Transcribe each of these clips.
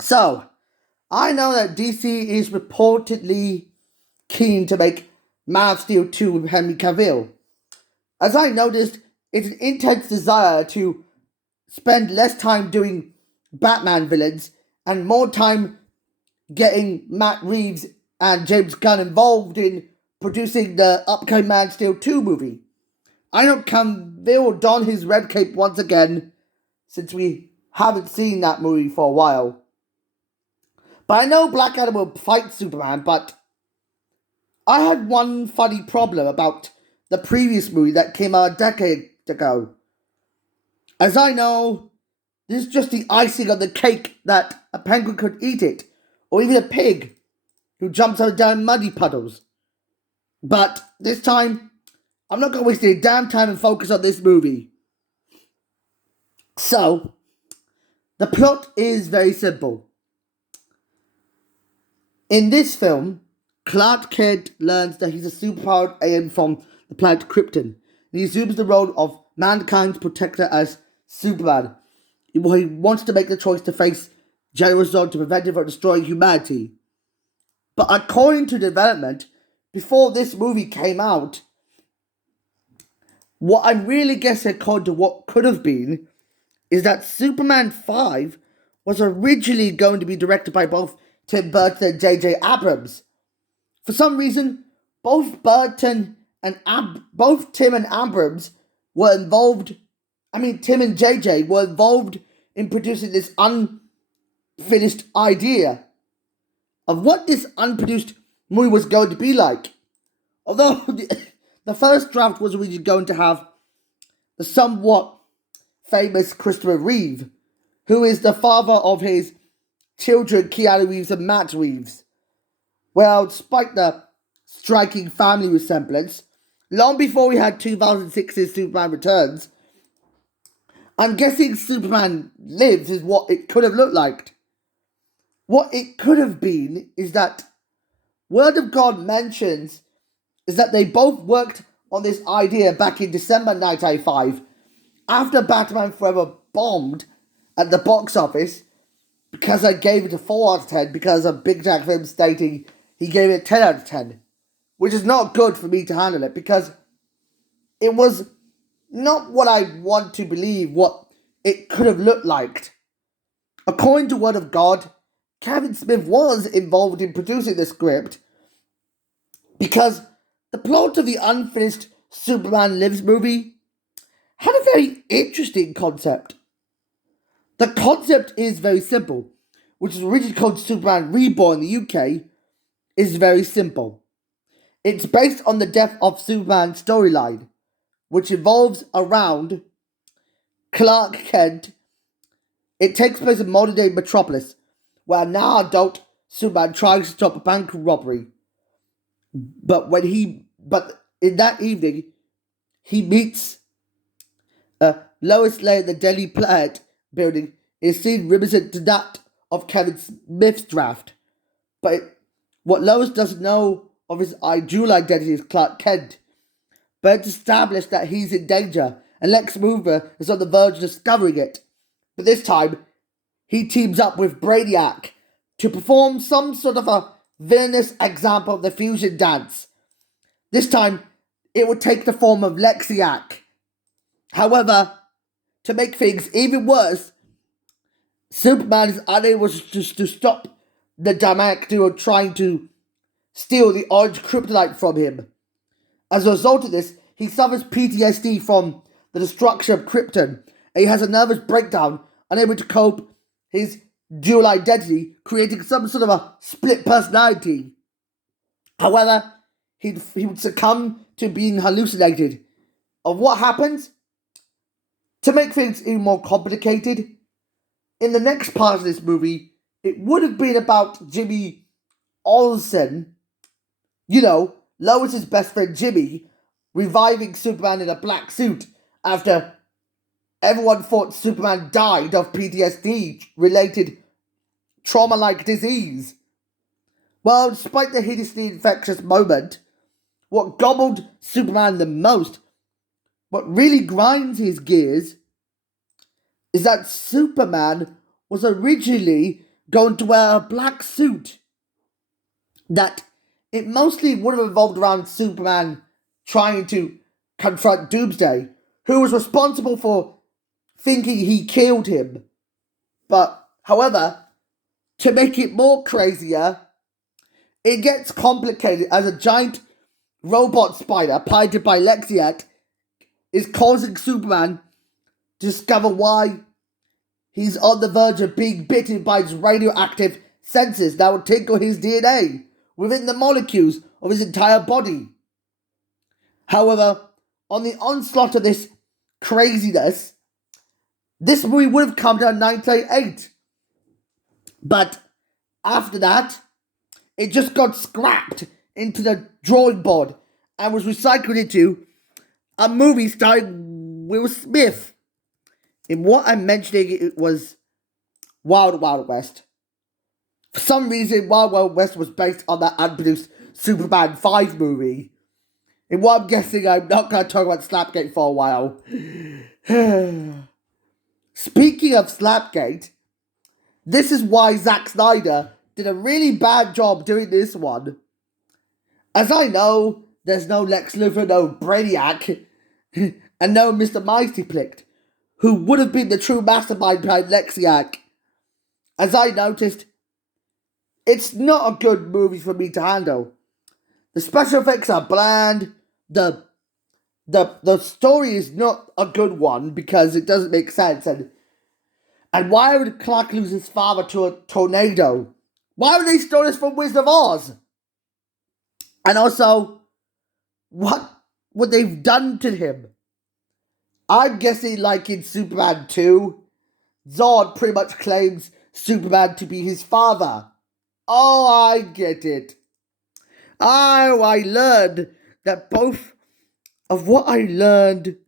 So, I know that DC is reportedly keen to make Man of Steel 2 with Henry Cavill. As I noticed, it's an intense desire to spend less time doing Batman villains and more time getting Matt Reeves and James Gunn involved in producing the upcoming Man of Steel 2 movie. I know Cavill will don his red cape once again since we haven't seen that movie for a while. But I know Black Adam will fight Superman, but I had one funny problem about the previous movie that came out a decade ago. As I know, this is just the icing on the cake that a penguin could eat it, or even a pig who jumps over down muddy puddles. But this time, I'm not going to waste any damn time and focus on this movie. So, the plot is very simple. In this film, Clark Kent learns that he's a superpowered alien from the planet Krypton, and he assumes the role of mankind's protector as Superman. He wants to make the choice to face General Zod to prevent him from destroying humanity. But according to development, before this movie came out, what I'm really guessing according to what could have been is that Superman 5 was originally going to be directed by both Tim Burton and J.J. Abrams. For some reason, both Tim and Abrams were involved. Tim and JJ were involved in producing this unfinished idea of what this unproduced movie was going to be like. Although the first draft was originally going to have the somewhat famous Christopher Reeve, who is the father of his children Keanu Reeves and Matt Reeves. Well, despite the striking family resemblance, long before we had 2006's Superman Returns, I'm guessing Superman Lives is what it could have looked like. What it could have been is that Word of God mentions is that they both worked on this idea back in December 1995 after Batman Forever bombed at the box office because I gave it a 4 out of 10 because of Big Jack Film stating he gave it 10 out of 10, which is not good for me to handle it because it was not what I want to believe what it could have looked like. According to Word of God, Kevin Smith was involved in producing the script because the plot of the unfinished Superman Lives movie had a very interesting concept. The concept is very simple, which is originally called Superman Reborn in the UK, is very simple. It's based on the death of Superman storyline, which evolves around Clark Kent. It takes place in modern day Metropolis, where now adult Superman tries to stop a bank robbery. But in that evening, he meets Lois Lane in the Daily Planet building is seen reminiscent to that of Kevin Smith's draft. But what Lois doesn't know of his dual identity is Clark Kent. But it's established that he's in danger, and Lex Luthor is on the verge of discovering it. But this time, he teams up with Brainiac to perform some sort of a villainous example of the fusion dance. This time, it would take the form of Lexiac. However, to make things even worse, Superman is unable to stop the dynamic duo trying to steal the orange kryptonite from him. As a result of this, he suffers PTSD from the destruction of Krypton, and he has a nervous breakdown, unable to cope his dual identity, creating some sort of a split personality. However, he would succumb to being hallucinated. Of what happens? To make things even more complicated, in the next part of this movie, it would have been about Jimmy Olsen, Lois's best friend Jimmy, reviving Superman in a black suit after everyone thought Superman died of PTSD-related trauma-like disease. Well, despite the hideously infectious moment, what gobbled Superman the most, what really grinds his gears, is that Superman was originally going to wear a black suit that it mostly would have revolved around Superman trying to confront Doomsday, who was responsible for thinking he killed him. But, however, to make it more crazier, it gets complicated as a giant robot spider piloted by Lexiac is causing Superman to discover why he's on the verge of being bitten by his radioactive senses that will tinkle his DNA within the molecules of his entire body. However, on the onslaught of this craziness, this movie would have come out in 1988. But after that, it just got scrapped into the drawing board and was recycled into a movie starring Will Smith. In what I'm mentioning, it was Wild Wild West. For some reason, Wild Wild West was based on that unproduced Superman 5 movie. In what I'm guessing, I'm not going to talk about Slapgate for a while. Speaking of Slapgate, this is why Zack Snyder did a really bad job doing this one. As I know, there's no Lex Luthor, no Brainiac, and no Mr. Mightyplict, who would have been the true mastermind behind Lexiac. As I noticed, it's not a good movie for me to handle. The special effects are bland. The story is not a good one because it doesn't make sense. And why would Clark lose his father to a tornado? Why would they steal this from Wizard of Oz? And also, what would they've done to him? I'm guessing like in Superman 2, Zod pretty much claims Superman to be his father. Oh, I get it. Oh, I learned that both of what I learned...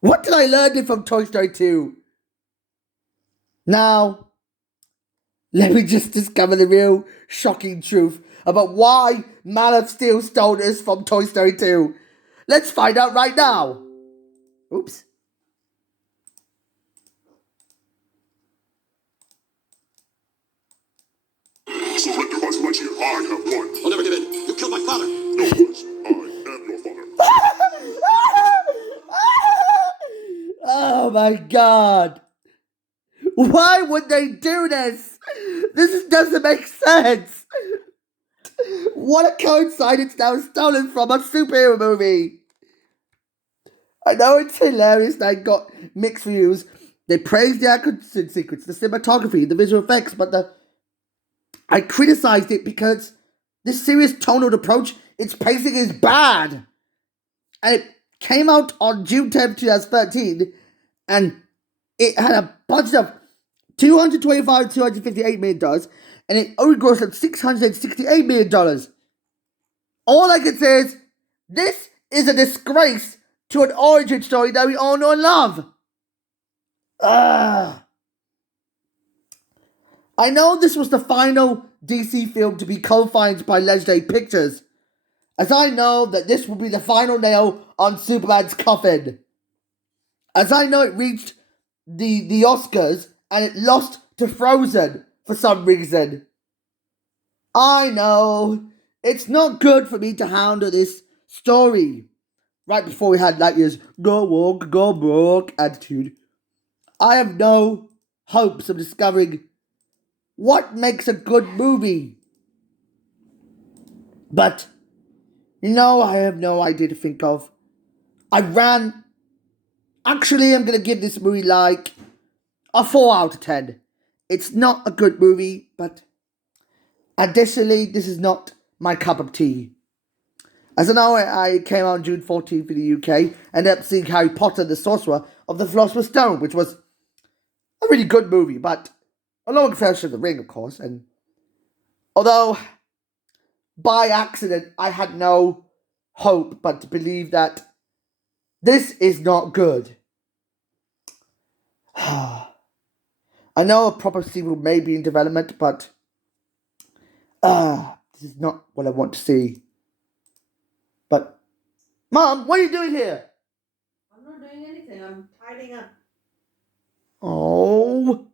What did I learn from Toy Story 2? Now, let me just discover the real shocking truth about why Man of Steel stole this from Toy Story 2. Let's find out right now. Oops. Surrender us, Reggie. I have won. I'll never give in. You killed my father. No, Rex. I am your father. Oh my god. Why would they do this? This doesn't make sense. What a coincidence that was stolen from a superhero movie. I know it's hilarious that I got mixed reviews. They praised the action sequence, the cinematography, the visual effects, but I criticized it because this serious tonal approach, its pacing is bad. And it came out on June 10th, 2013, and it had a budget of $258 million, and it only grossed at $668 million. All I can say is, this is a disgrace to an origin story that we all know and love. I know this was the final DC film to be co-financed by Legendary Pictures, as I know that this will be the final nail on Superman's coffin. As I know it reached the Oscars and it lost to Frozen for some reason. I know it's not good for me to handle this story right before we had Lightyear's go woke, go broke attitude. I have no hopes of discovering what makes a good movie. But, I have no idea to think of. Actually, I'm going to give this movie like a 4 out of 10. It's not a good movie, but additionally, this is not my cup of tea. As I know, I came out on June 14th in the UK, and ended up seeing Harry Potter and the Sorcerer of the Philosopher's Stone, which was a really good movie, but along with Fellowship of the Ring, of course, and although by accident I had no hope but to believe that this is not good. I know a proper sequel may be in development, but this is not what I want to see. But, Mom, what are you doing here? I'm not doing anything. I'm tidying up. Oh.